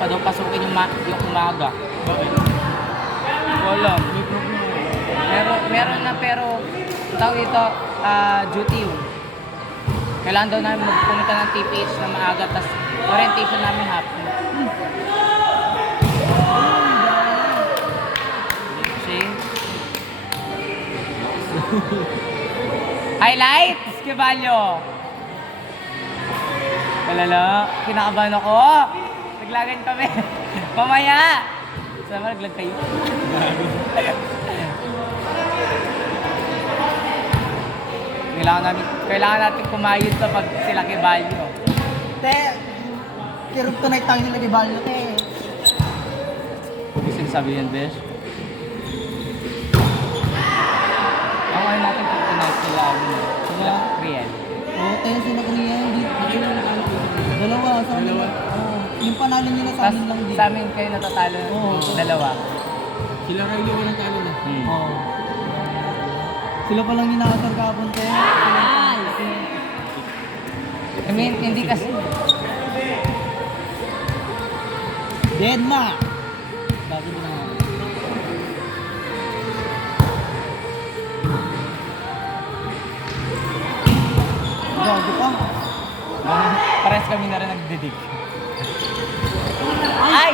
pa daw pasukin yung umaga. Bakit? Wala. May problem. Meron na pero tawag ito, duty yun. Kailangan daw namin pumunta ng TPH na maaga, tas orientation namin hapon. See? Highlights! Kebalyo! Kalala, kinakabahan ako. Naglagan kami. Mamaya! Saan ba naglag kayo? Kailangan natin kumayod sa pag sila Kebalyo. Te, kirog tonight tayo nila di Balyo, te. Gusto sabihin, Besh? Ang ayaw natin pag tonight sila, sila Riel. Oo, te, sila Korea. Dalawa, sa amin. Oo, yung panalo nila sa Tapos amin lang din. sa amin kayo natatalo. Oo. Dalawa. Sila Riley walang talo na. Oo. Sila palang inaasar kahapon, te. I mean, hindi kasi... Denmark! Bakit din naman? Gago pa. Pares kami na rin nagdidig. Ay!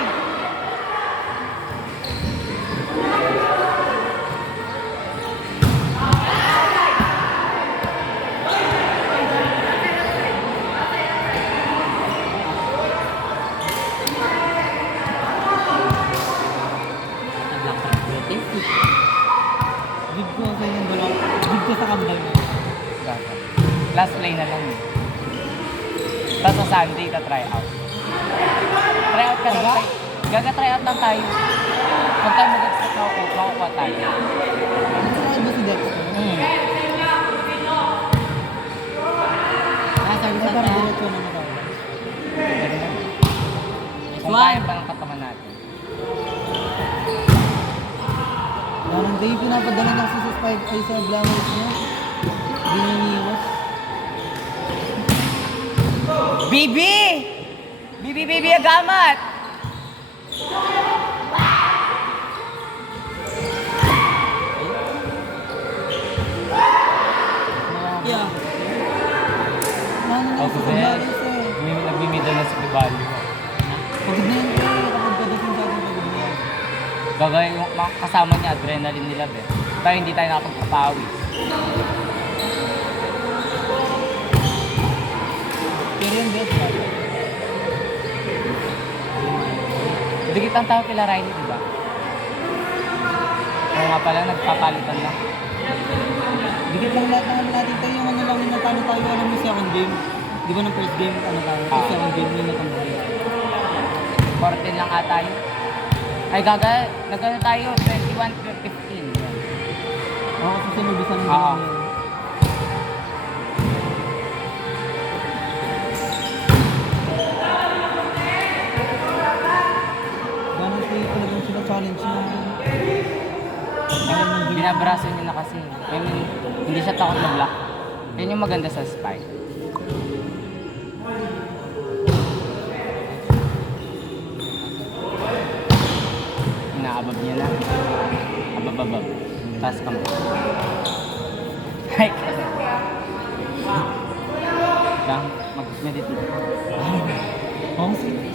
Gig ko sa yung dalawa. Gig ko sa kambal mo. Last play na lang eh. Tapos sa Sunday, try out. Try out ka na. Gaga-try out lang tayo. Kung tayo mag-expect na makukuha tayo. Ano ba si Dexter? Sabi Ay, parang diretso na tayo. Kung kaya pa ng katawan natin. Parang day pinapadala ng sa 5 ay sa Blammers niya. Hindi niya iniiwas. Bibi! Bibi, agamat! Yeah. Ano na Oh, sa Bel. Blammers eh. Nagbimidal na si Bibalyo. Pagod na yun eh. Kapag padating sa atin pagod na yan. Gagawin yung mga kasama niya, adrenaline nila, be. Tayo hindi tayo nakapagpapawis. Pero yung best ba? Dikit ang tao kila Riley, di ba? Oo nga pala, nagpapalitan lang. Dikit lang lahat naman natin tayo. Yung ano lang yung natalo tayo. Alam mo second game. Di ba ng first game, ano tayo? Yung second game yung natambali. 14 lang ata yun. Ay, nagano tayo, 21-15. Oo, kasi sinubisan ng Oo. game yun. Ganun kayo talagang sina-challenge na. Binabraso niya na kasi. I mean, hindi siya takot na block. Yun yung maganda sa spike. Inaabab niya lang. Abab. Taas kami. Ay! Lang, mag-meditate. Oo, sige.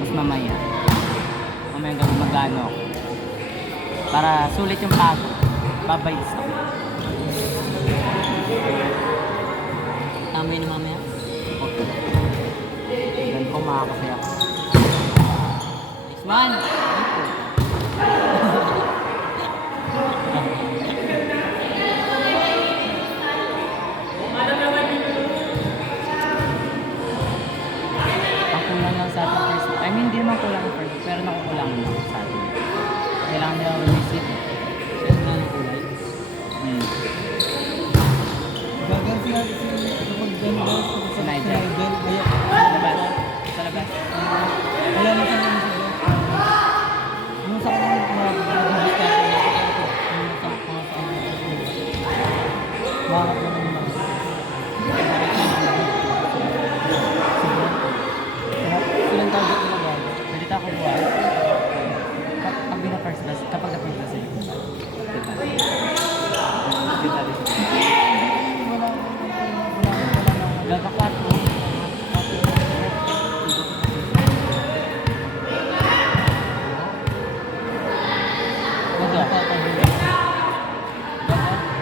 Mas mamaya. Mamaya hanggang magano ako. Para sulit yung pagod. Babayis ako. Tama yun mamaya. Ganun ko makakasaya ako. Next one! Ang kulang lang sa atin first. I mean, hindi naman kulang ang first. Pero nakukulangan lang sa atin. Kailangan nila visit. Saan nga ang kulay? Gagal siya kapag ganda. Si Nigel. Ayaw. Sa labas. Sa labas. Wala na siyang ano sa best. Yung sa kanya mag-discuss ko na yung sa mga bakit na naman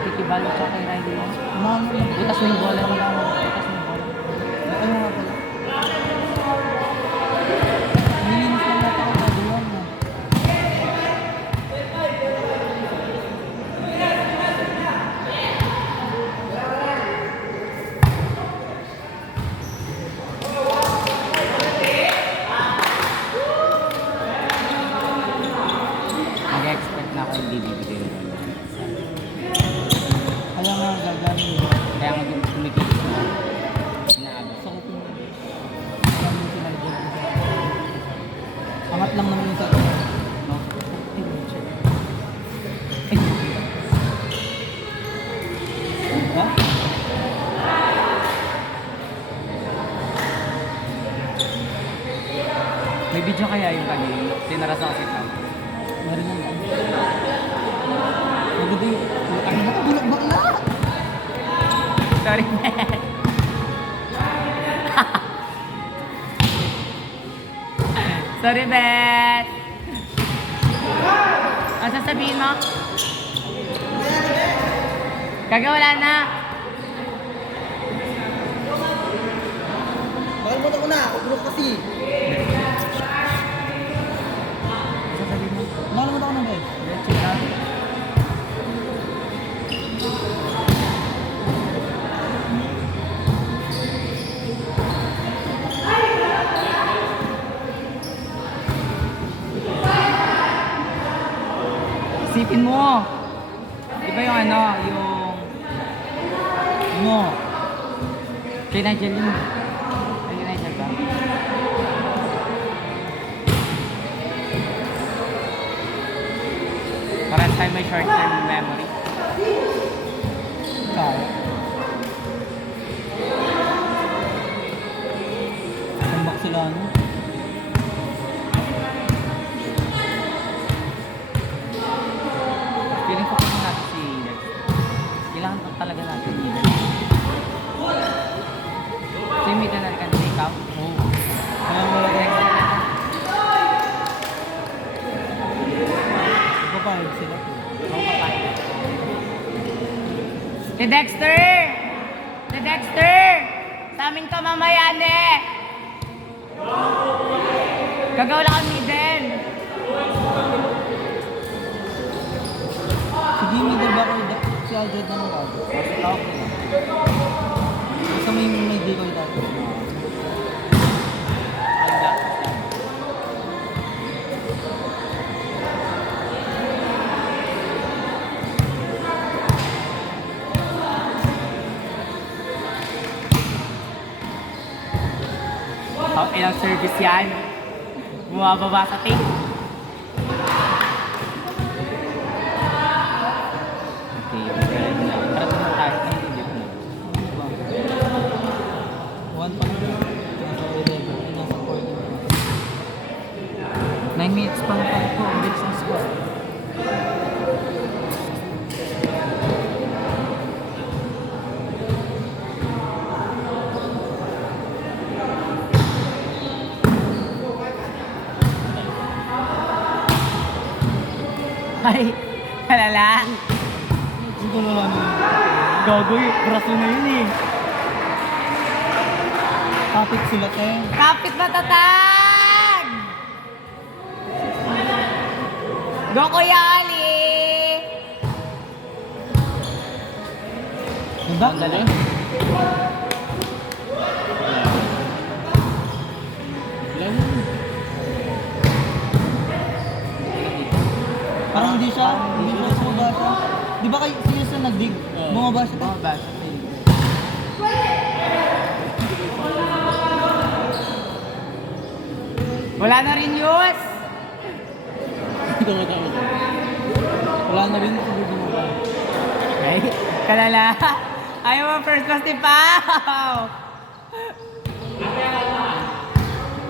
Kikibalo ka kay Riley. Mano lang. Butas mo yung bola. Butas mo yung bola. Ano nga pala? Nilinis lang natin ang gagawin na. Mag-expect na ako hindi bibigay ng bola. Kaya nga gagawin mo. Kaya nga kumikita na. Inaabot. Sa kupin mo. Alam mo sinalagyan ko sa angat lang naman yung sa akin. No? Ha? May video kaya yung kanina. Tinaras ako si Pam. Meron lang. Maganda yung... Ano ba? Bulak bakla! Sorry, man. Sorry, Bet. Ano sasabihin mo? Kagawala na. Bakal mo na ako, bulak kasi. Sasabihin mo? Bakal mo na guys. Let's check out. Isipin mo. Di ba yung ano, yung... Ano? Kay Nigel yun. Kay Nigel ba? Parang tayo may short-term memory. Kaya. Tambak sila ano? Feeling ko kung natin si Dex. Kailangan pa talaga natin ni Dex. Si Miguel can take out. Oo. Kaya wala Dex. Papayag sila. Ako papayag. Si Dexter! Si Dexter! Sa amin to mamaya, ne! Gagaw lang ang middle. Sige, middle ba kayo? Si Aldred na ng bago. Okay. Basta may decoy dati. Out ilang service yan. Bumababa sa tape. Okay, okay. Tara naman tayo. Ay, hindi ko na. Ano ba? 1 pa na. Nasa 11. Ay, nasa 14. 9 minutes pa lang tayo po. Bilis ang score. Ay, kalala. Hindi ko lang yun. Gago yung braso na yun eh. Kapit sila, te. Kapit matatag! Go, Kuya Ali! Diba? Ang galing. Ilan yun? Parang hindi siya bumaba siya. Di ba kayo siya nag-dig? Bumaba siya. Oh, basta. Wala na rin yus! Tama. Wala na rin siguro bumaba. Ay, kalala. Ayaw mo first class ni Pao!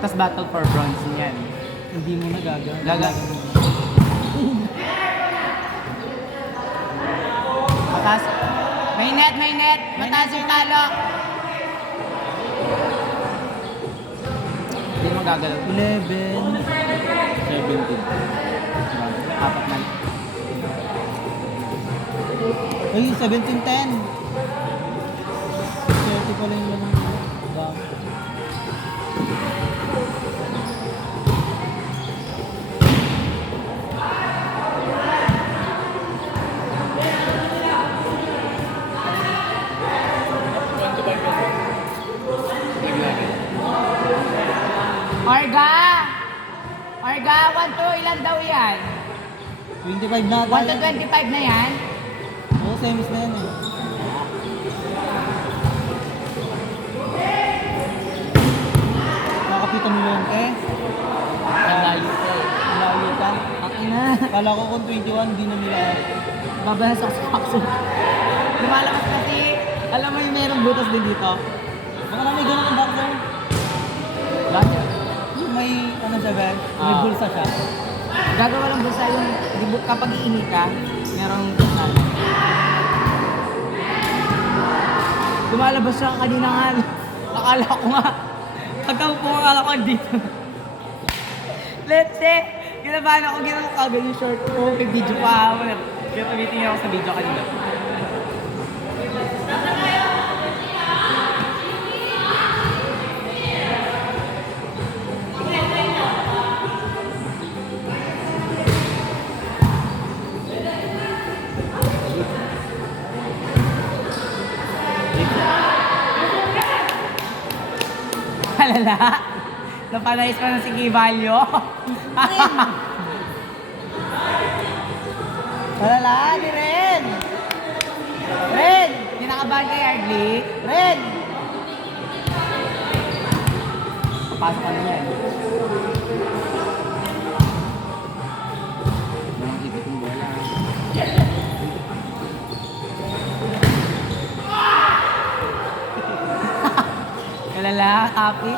Tapos battle for bronze niyan. Hindi mo na gagawin. Gagawin. Mataas. May net. Mataas yung talo. Hindi mo gagalaw. 11. 17. Apat na. Ay, 17-10. 30 pala yung laman. Dami. Orga! Orga, 1 to ilan daw yan? 25 na 1 to 25 na yan? Oo, semis na yan eh. Nakapitan mo lang eh. Malayo ka eh. Malayo ka. Akin na. Kala ko kung 21, di na nila. Babasak sa kakso. Lumalabas kasi. Alam mo yung merong butas din dito? Baka na may ganun ang boxer. Bakit? Yung may, ano siya ba? May Ah. bulsa siya. Gagawa ng bulsa yung kapag iinit ka, merong bulsa. Lumalabas siya kanina nga. Akala ko nga. Pagkaupo ko, akala ko dito. Let's say, ginabahan ako, ginawa ko agad yung short ko. May video pa. Kaya tumitingin ako sa video kanina. Malala. Napanayos pa ng si Kibalyo. Malala, ni Ren. Ren! Kinakabahan kay Yardley. Ren! Papasok ka na yan. Walang ikot yung bola. Malala, copy.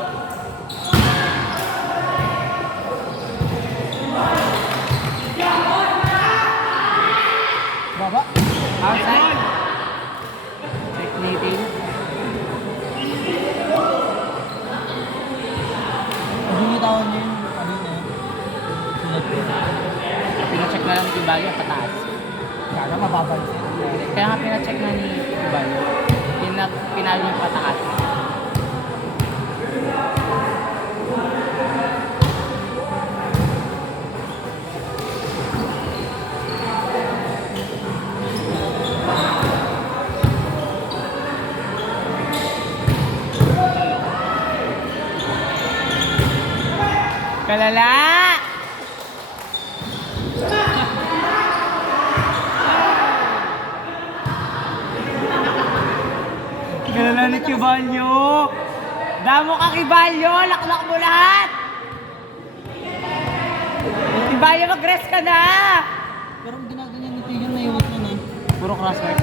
Baba. Outside. Checkmating. Binitawan niya yung kanina. Sunod ko. Pinacheck na lang ni Kibalyo pataas. Kaya mababansin. Kaya nga pinacheck na ni Kibalyo. Pinalo yung pataas. Kalala! Kalala ni Kibalyo! Damo ka Kibalyo! Laklak mo lahat! Kibalyo, mag-rest ka na! Pero ang ginaganyan ni Tigyan na iwas na na. Puro crosswork.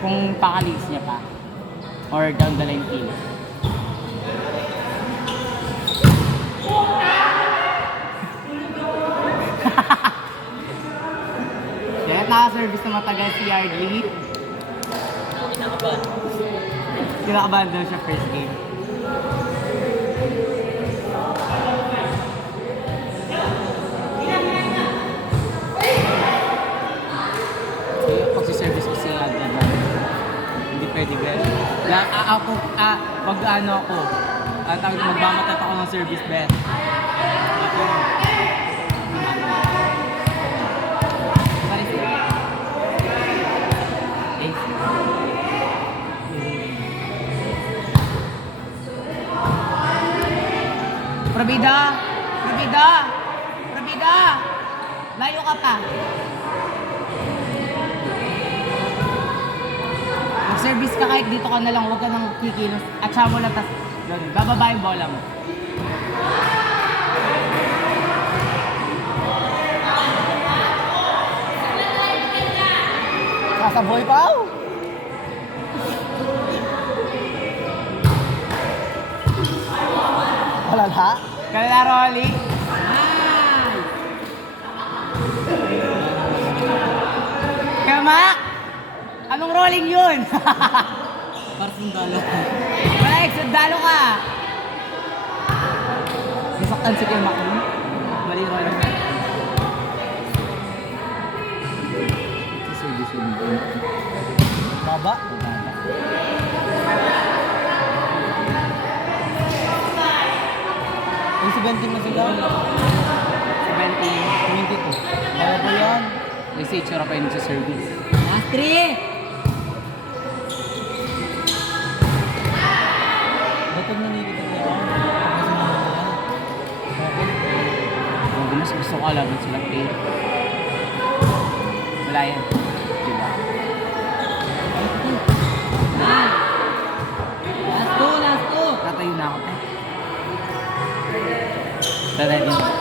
Kung pakalis niya pa. Or down the line kill. Kaya naka-service na matagal si Yardley. Kinakabahan daw siya first game. Pag-service ko si Yardley. Hindi pwede ganyan. Pag ano ako, magbamatat ako ng service bet. Probida! Probida! Probida! Layo ka pa. Mag-service ka kahit dito ka na lang, huwag ka nang kikilos. At siya mo lang, tas bababa yung bola mo. Sasaboy pa ako. Kalala? Kalala, Rolly? Kamak! Anong rolling yun? Para sundalo. Wala, sundalo ka! Nasaktan si Kamak mo? Mali rolling. Baba. Ay, 17 na sila. 70. 22. Kaya ba yan? Kasi itsura pa yun sa service. Last 3! Ba't nanilitan na ako? Kung mas gusto ko alaman silang player. Wala yan. Diba? Last 2! Last 2! Tatayo na ako, te. Tara din.